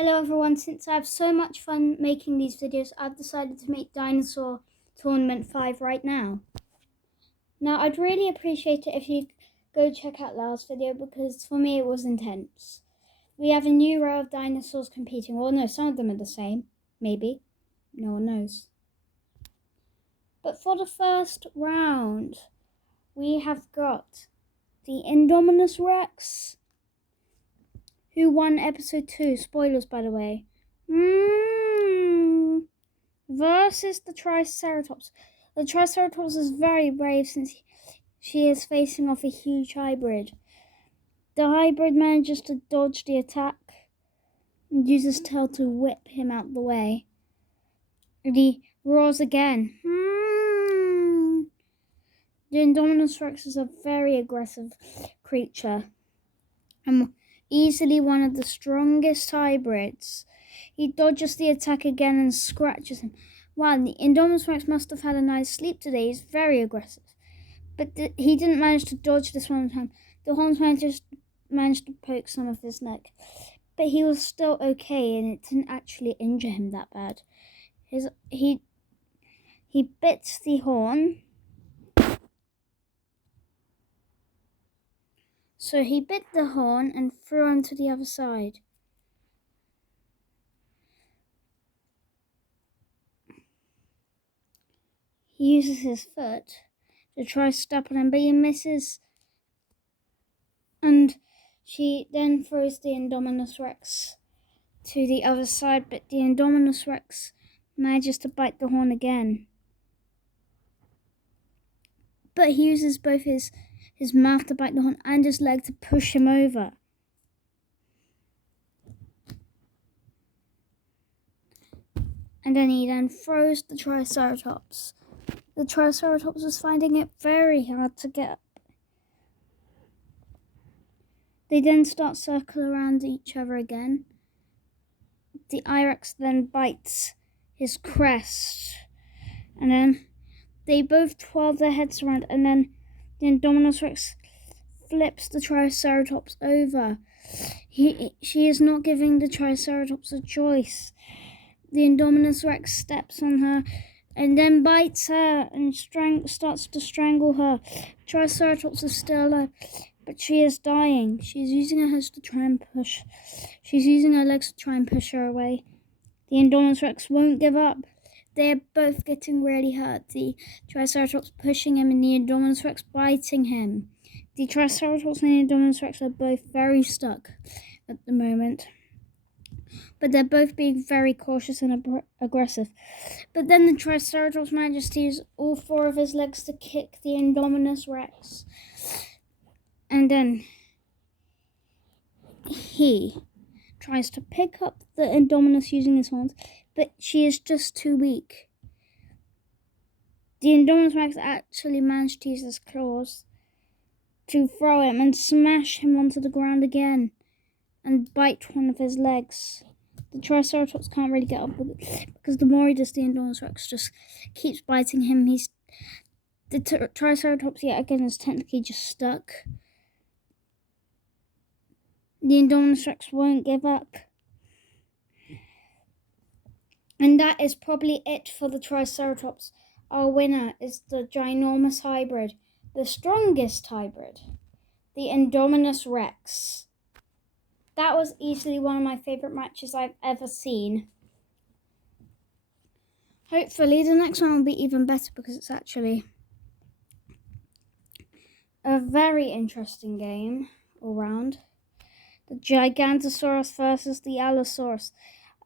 Hello everyone, since I have so much fun making these videos, I've decided to make Dinosaur Tournament 5 right now. Now, I'd really appreciate it if you go check out last video because for me it was intense. We have a new row of dinosaurs competing. Well, no, some of them are the same. Maybe. No one knows. But for the first round, we have got the Indominus Rex, who won episode 2. Spoilers, by the way. Versus the Triceratops. The Triceratops is very brave since she is facing off a huge hybrid. The hybrid manages to dodge the attack and uses tail to whip him out the way. He roars again. The Indominus Rex is a very aggressive creature and easily one of the strongest hybrids. He dodges the attack again and scratches him. Wow, the Indominus Rex must have had a nice sleep today. He's very aggressive. But he didn't manage to dodge this one time. The horns just managed to poke some of his neck. But he was still okay and it didn't actually injure him that bad. He bit the horn. So he bit the horn and threw him to the other side. He uses his foot to try to step on him, but he misses. And she then throws the Indominus Rex to the other side, but the Indominus Rex manages to bite the horn again. But he uses both his mouth to bite the horn and his leg to push him over. And then he throws the Triceratops. The Triceratops was finding it very hard to get up. They then start circling around each other again. The I-Rex then bites his crest. And then they both twirl their heads around, and then the Indominus Rex flips the Triceratops over. She is not giving the Triceratops a choice. The Indominus Rex steps on her and then bites her and starts to strangle her. Triceratops is still alive, but she is dying. She's using her legs to try and push her away. The Indominus Rex won't give up. They're both getting really hurt. The Triceratops pushing him and the Indominus Rex biting him. The Triceratops and the Indominus Rex are both very stuck at the moment. But they're both being very cautious and aggressive. But then the Triceratops manages to use all 4 of his legs to kick the Indominus Rex. And then he tries to pick up the Indominus using his horns, but she is just too weak. The Indominus Rex actually managed to use his claws to throw him and smash him onto the ground again and bite one of his legs. The Triceratops can't really get up with it because the more he does, the Indominus Rex just keeps biting him. The Triceratops yet again is technically just stuck. The Indominus Rex won't give up. And that is probably it for the Triceratops. Our winner is the ginormous hybrid, the strongest hybrid, the Indominus Rex. That was easily one of my favourite matches I've ever seen. Hopefully the next one will be even better because it's actually a very interesting game all round. The Gigantosaurus versus the Allosaurus.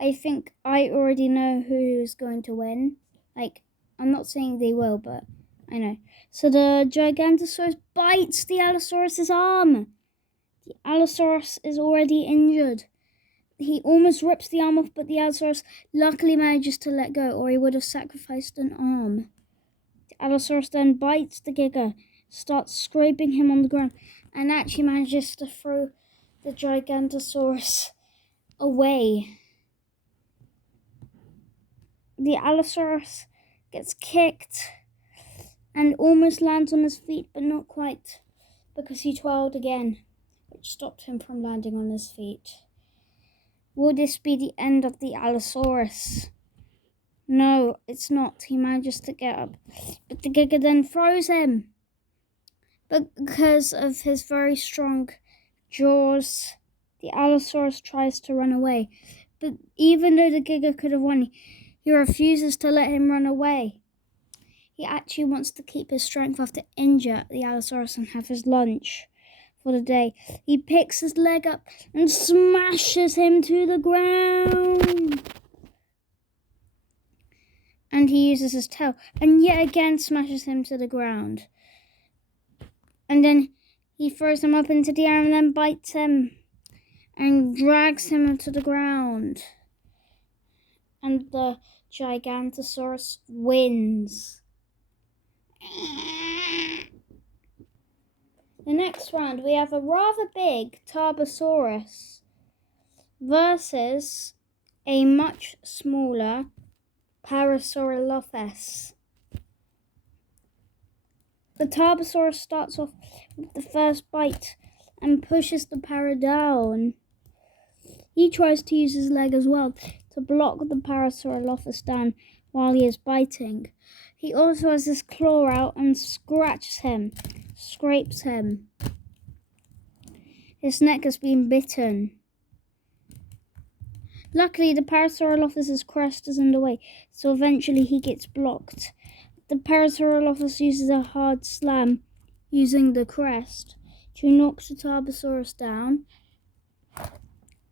I think I already know who's going to win. I'm not saying they will, but I know. So the Gigantosaurus bites the Allosaurus's arm. The Allosaurus is already injured. He almost rips the arm off, but the Allosaurus luckily manages to let go, or he would have sacrificed an arm. The Allosaurus then bites the Giga, starts scraping him on the ground, and actually manages to throw the Gigantosaurus away. The Allosaurus gets kicked and almost lands on his feet, but not quite, because he twirled again, which stopped him from landing on his feet. Will this be the end of the Allosaurus? No, it's not. He manages to get up, but the Giga then throws him. But because of his very strong jaws, the Allosaurus tries to run away. But even though the Giga could have won, he refuses to let him run away. He actually wants to keep his strength after injure the Allosaurus and have his lunch for the day. He picks his leg up and smashes him to the ground. And he uses his tail and yet again smashes him to the ground. And then he throws him up into the air and then bites him and drags him to the ground. And the Gigantosaurus wins. The next round, we have a rather big Tarbosaurus versus a much smaller Parasaurolophus. The Tarbosaurus starts off with the first bite and pushes the para down. He tries to use his leg as well to block the Parasaurolophus down while he is biting. He also has his claw out and scratches him, scrapes him. His neck has been bitten. Luckily, the Parasaurolophus' crest is in the way, so eventually he gets blocked. The Parasaurolophus uses a hard slam using the crest to knock the Tarbosaurus down.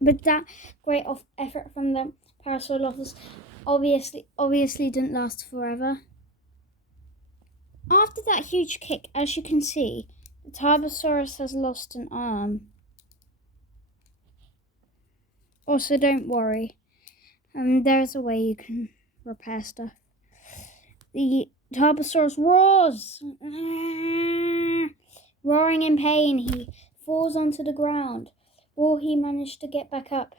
But that great effort from the Parasaurolophus obviously didn't last forever. After that huge kick, as you can see, the Tarbosaurus has lost an arm. Also, don't worry. There's a way you can repair stuff. The Tarbosaurus roars, roaring in pain. He falls onto the ground. Will he manage to get back up?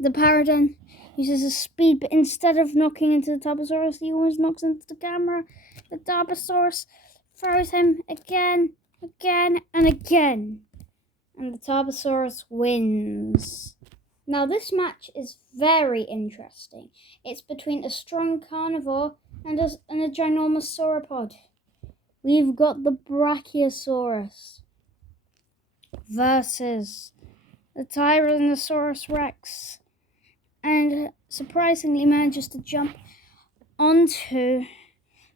The Paradon uses his speed, but instead of knocking into the Tarbosaurus, he almost knocks into the camera. The Tarbosaurus throws him again, and again. And the Tarbosaurus wins. Now this match is very interesting. It's between a strong carnivore and a ginormous sauropod. We've got the Brachiosaurus versus the Tyrannosaurus Rex. And surprisingly manages to jump onto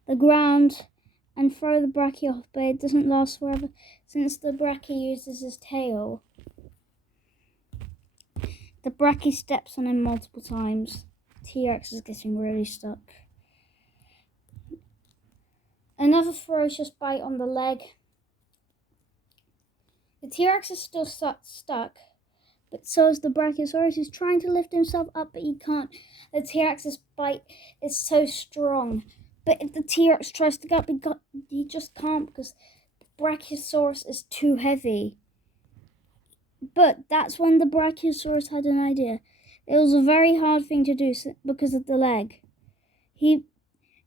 the ground and throw the Brachie off, but it doesn't last forever since the Brachie uses his tail. The Brachie steps on him multiple times. T-Rex is getting really stuck. Another ferocious bite on the leg. The T-Rex is still stuck, but so is the Brachiosaurus. He's trying to lift himself up, but he can't. The T-Rex's bite is so strong. But if the T-Rex tries to get up, he just can't because the Brachiosaurus is too heavy. But that's when the Brachiosaurus had an idea. It was a very hard thing to do because of the leg. He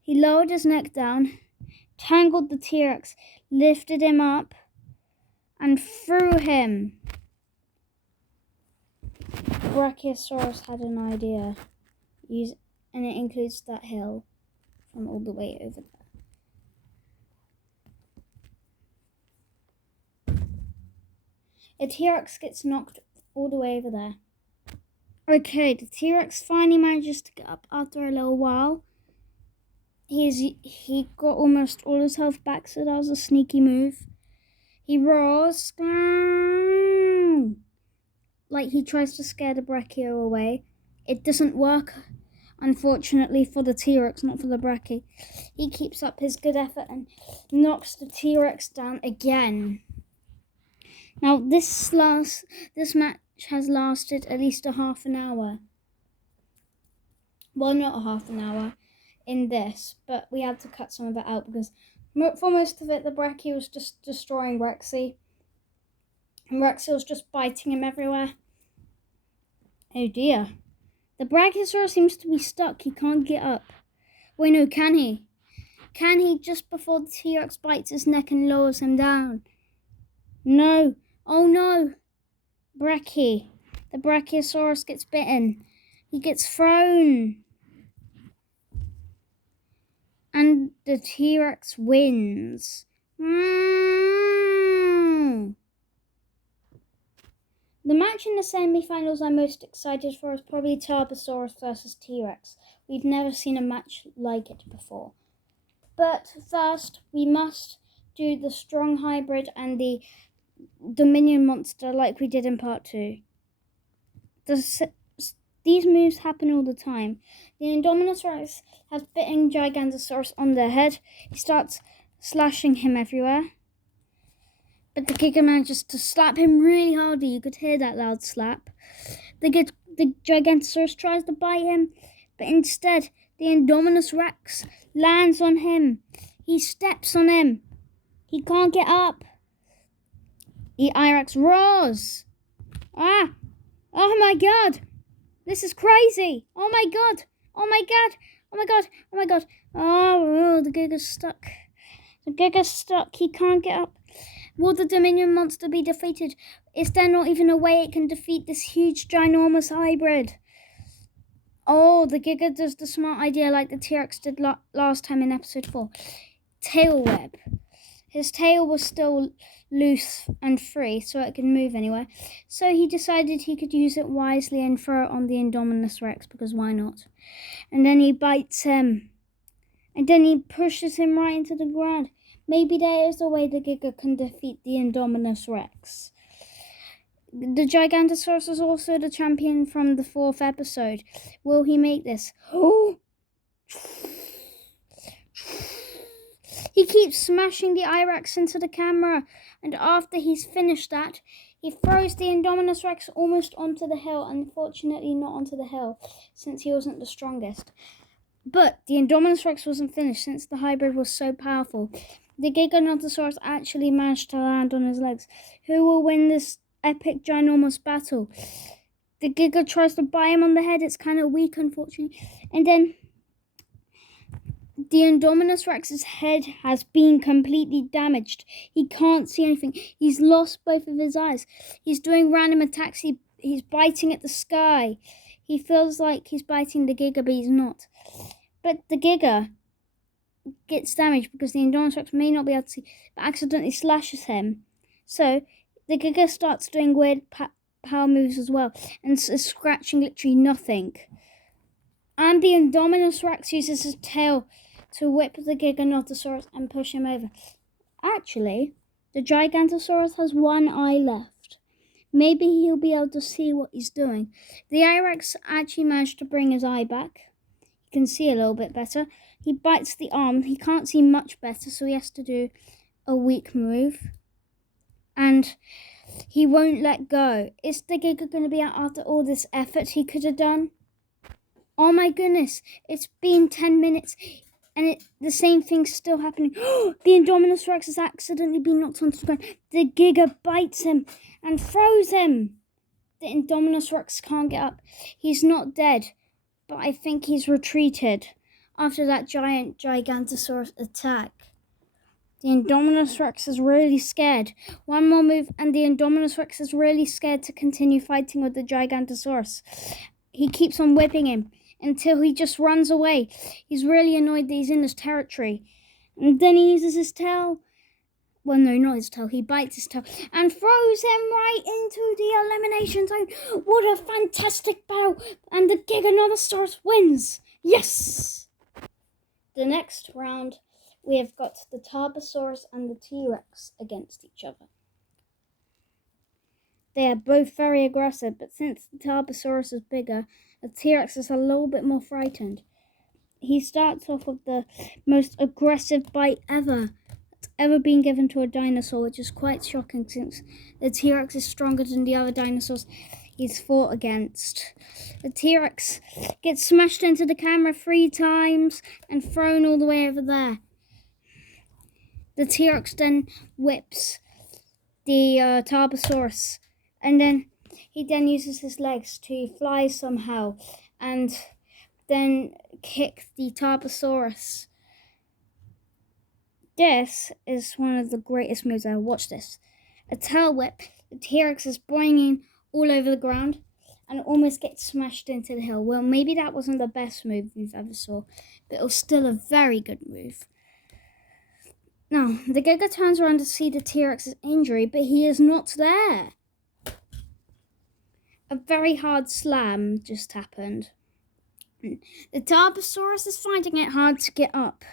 lowered his neck down, tangled the T-Rex, lifted him up, and threw him. The Brachiosaurus had an idea, and it includes that hill from all the way over there. The T-Rex gets knocked all the way over there. Okay, the T-Rex finally manages to get up after a little while. He got almost all his health back, so that was a sneaky move. He roars, like he tries to scare the Brachio away. It doesn't work, unfortunately, for the T-Rex, not for the Brachie. He keeps up his good effort and knocks the T-Rex down again. Now, this match has lasted at least a half an hour. Well, not a half an hour in this, but we had to cut some of it out because for most of it, the Brachie was just destroying Rexy. And Rexy was just biting him everywhere. Oh dear. The Brachiosaurus seems to be stuck. He can't get up. Wait, no, can he? Can he just before the T-Rex bites his neck and lowers him down? No. Oh no. Brachie. The Brachiosaurus gets bitten. He gets thrown. And the T-Rex wins. The match in the semi-finals I'm most excited for is probably Tarbosaurus versus T-Rex. We've never seen a match like it before. But first, we must do the strong hybrid and the Dominion monster like we did in part 2. These moves happen all the time. The Indominus Rex has bitten Gigantosaurus on the head. He starts slashing him everywhere. But the Giga manages to slap him really hardly. You could hear that loud slap. The Gigantosaurus tries to bite him, but instead, the Indominus Rex lands on him. He steps on him. He can't get up. The I-Rex roars. Ah! Oh my god! This is crazy! Oh my god! Oh my god! Oh my god! Oh my god! Oh, the Giga's stuck. The Giga's stuck. He can't get up. Will the Dominion monster be defeated? Is there not even a way it can defeat this huge, ginormous hybrid? Oh, the Giga does the smart idea like the T-Rex did last time in episode 4. Tail whip. His tail was still loose and free, so it could move anywhere. So he decided he could use it wisely and throw it on the Indominus Rex, because why not? And then he bites him. And then he pushes him right into the ground. Maybe there is a way the Giga can defeat the Indominus Rex. The Gigantosaurus is also the champion from the 4th episode. Will he make this? Oh! He keeps smashing the I-Rex into the camera. And after he's finished that, he throws the Indominus Rex almost onto the hill. Unfortunately, not onto the hill, since he wasn't the strongest. But the Indominus Rex wasn't finished, since the hybrid was so powerful. The Giganotosaurus actually managed to land on his legs. Who will win this epic ginormous battle? The Giga tries to bite him on the head. It's kind of weak, unfortunately. And then the Indominus Rex's head has been completely damaged. He can't see anything. He's lost both of his eyes. He's doing random attacks. He's biting at the sky. He feels like he's biting the Giga, but he's not. But the Giga gets damaged because the Indominus Rex may not be able to see, but accidentally slashes him. So the Giga starts doing weird power moves as well, and is scratching literally nothing. And the Indominus Rex uses his tail to whip the Giganotosaurus and push him over. Actually, the Gigantosaurus has one eye left. Maybe he'll be able to see what he's doing. The I-Rex actually managed to bring his eye back. He can see a little bit better. He bites the arm. He can't see much better, so he has to do a weak move. And he won't let go. Is the Giga going to be out after all this effort he could have done? Oh my goodness, it's been 10 minutes and the same thing's still happening. The Indominus Rex has accidentally been knocked onto the ground. The Giga bites him and throws him. The Indominus Rex can't get up. He's not dead, but I think he's retreated after that giant Gigantosaurus attack. The Indominus Rex is really scared. One more move and the Indominus Rex is really scared to continue fighting with the Gigantosaurus. He keeps on whipping him until he just runs away. He's really annoyed that he's in his territory. And then he uses his tail. Well, no, not his tail. He bites his tail and throws him right into the elimination zone. What a fantastic battle. And the Giganotosaurus wins. Yes! The next round, we have got the Tarbosaurus and the T-Rex against each other. They are both very aggressive, but since the Tarbosaurus is bigger, the T-Rex is a little bit more frightened. He starts off with the most aggressive bite ever that's ever been given to a dinosaur, which is quite shocking since the T-Rex is stronger than the other dinosaurs he's fought against. The T-Rex gets smashed into the camera 3 times and thrown all the way over there. The T-Rex then whips the Tarbosaurus, and then he then uses his legs to fly somehow and then kick the Tarbosaurus. This is one of the greatest moves ever. Watch this. A tail whip. The T-Rex is boinging all over the ground. and almost gets smashed into the hill. Well, maybe that wasn't the best move you've ever saw, but it was still a very good move. Now, the Giga turns around to see the T-Rex's injury, but he is not there. A very hard slam just happened. The Tarbosaurus is finding it hard to get up,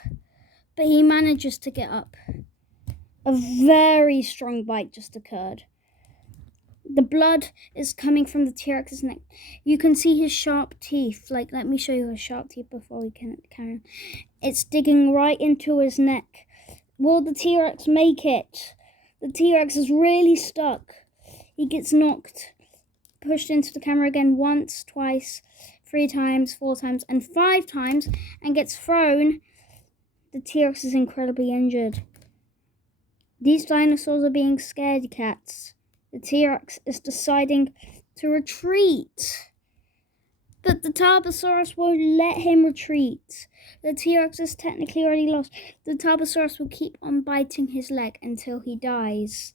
but he manages to get up. A very strong bite just occurred. The blood is coming from the T-Rex's neck. You can see his sharp teeth. Let me show you his sharp teeth before we can carry on. It's digging right into his neck. Will the T-Rex make it? The T-Rex is really stuck. He gets pushed into the camera again once, twice, 3 times, 4 times, and 5 times, and gets thrown. The T-Rex is incredibly injured. These dinosaurs are being scaredy cats. The T-Rex is deciding to retreat. But the Tarbosaurus won't let him retreat. The T-Rex is technically already lost. The Tarbosaurus will keep on biting his leg until he dies.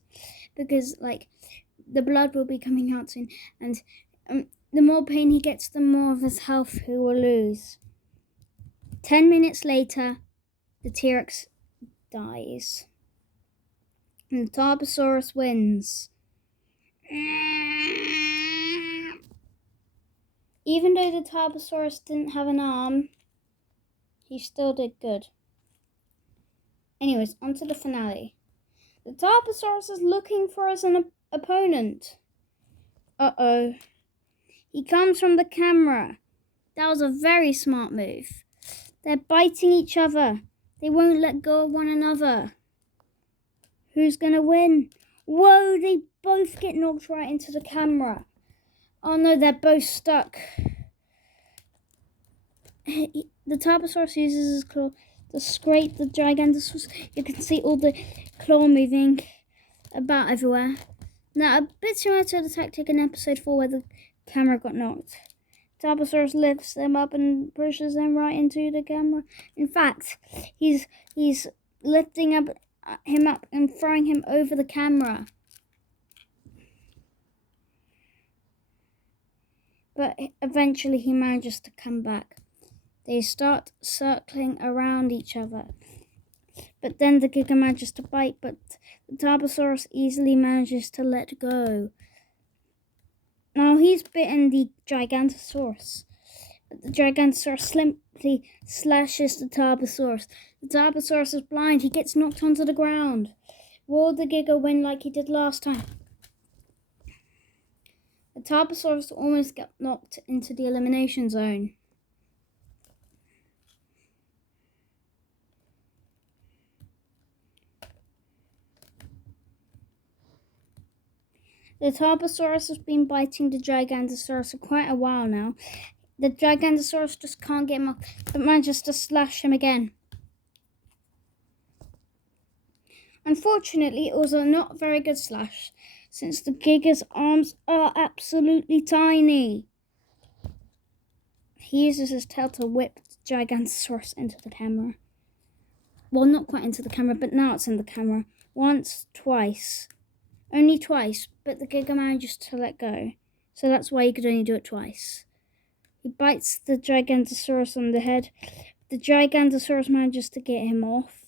Because, the blood will be coming out soon. And the more pain he gets, the more of his health he will lose. 10 minutes later, the T-Rex dies. And the Tarbosaurus wins. Even though the Tarbosaurus didn't have an arm, he still did good. Anyways, on to the finale. The Tarbosaurus is looking for us an opponent. Uh-oh. He comes from the camera. That was a very smart move. They're biting each other. They won't let go of one another. Who's going to win? Whoa, they both get knocked right into the camera. Oh no, they're both stuck. The Tarbosaurus uses his claw to scrape the Gigantosaurus. You can see all the claw moving about everywhere. Now, a bit similar to the tactic in episode 4 where the camera got knocked. Tarbosaurus lifts them up and pushes them right into the camera. In fact, he's lifting him up and throwing him over the camera. But eventually he manages to come back. They start circling around each other. But then the Giga manages to bite, but the Tarbosaurus easily manages to let go. Now he's bitten the Gigantosaurus. But the Gigantosaurus simply slashes the Tarbosaurus. The Tarbosaurus is blind. He gets knocked onto the ground. Will the Giga win like he did last time? The Tarbosaurus almost got knocked into the elimination zone. The Tarbosaurus has been biting the Gigantosaurus for quite a while now. The Gigantosaurus just can't get him off, but manages to slash him again. Unfortunately, it was a not very good slash, since the Giga's arms are absolutely tiny. He uses his tail to whip the Gigantosaurus into the camera. Well, not quite into the camera, but now it's in the camera. Once, twice. Only twice, but the Giga manages to let go. So that's why he could only do it twice. He bites the Gigantosaurus on the head. The Gigantosaurus manages to get him off.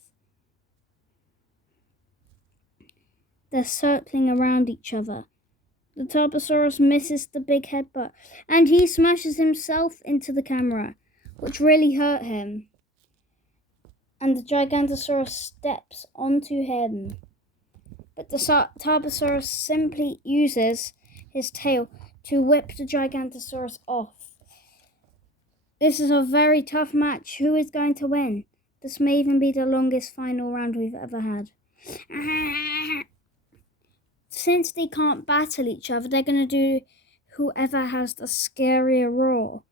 They're circling around each other. The Tarbosaurus misses the big headbutt, and he smashes himself into the camera, which really hurt him. And the Gigantosaurus steps onto him. But the Tarbosaurus simply uses his tail to whip the Gigantosaurus off. This is a very tough match. Who is going to win? This may even be the longest final round we've ever had. Since they can't battle each other, they're going to do whoever has the scarier roar.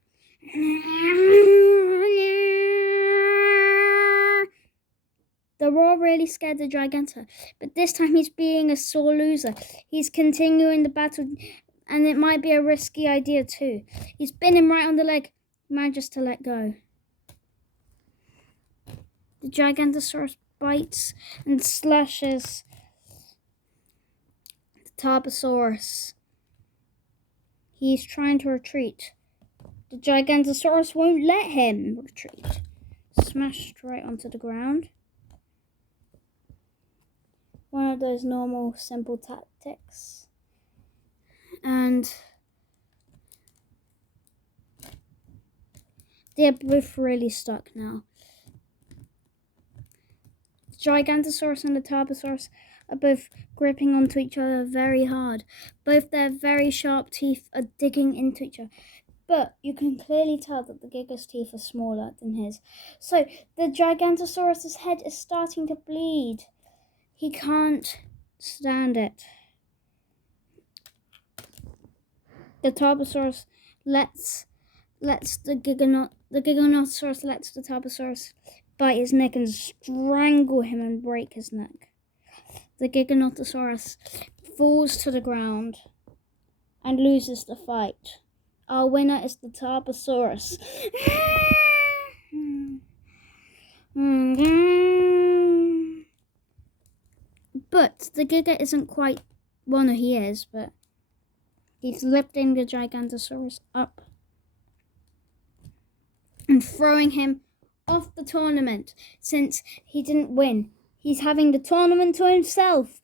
The roar really scared the Giganto, but this time he's being a sore loser. He's continuing the battle, and it might be a risky idea too. He's been him right on the leg, manages to let go. The Gigantosaurus bites and slashes the Tarbosaurus. He's trying to retreat. The Gigantosaurus won't let him retreat. Smashed right onto the ground. One of those normal, simple tactics. And they're both really stuck now. The Gigantosaurus and the Tarbosaurus are both gripping onto each other very hard. Both their very sharp teeth are digging into each other. But you can clearly tell that the Giga's teeth are smaller than his. So the Gigantosaurus' head is starting to bleed. He can't stand it. The Tarbosaurus lets the Giganotosaurus lets the Tarbosaurus bite his neck and strangle him and break his neck. The Giganotosaurus falls to the ground and loses the fight. Our winner is the Tarbosaurus. But the Giga isn't quite... Well, no, he is, but he's lifting the Gigantosaurus up and throwing him off the tournament since he didn't win. He's having the tournament to himself.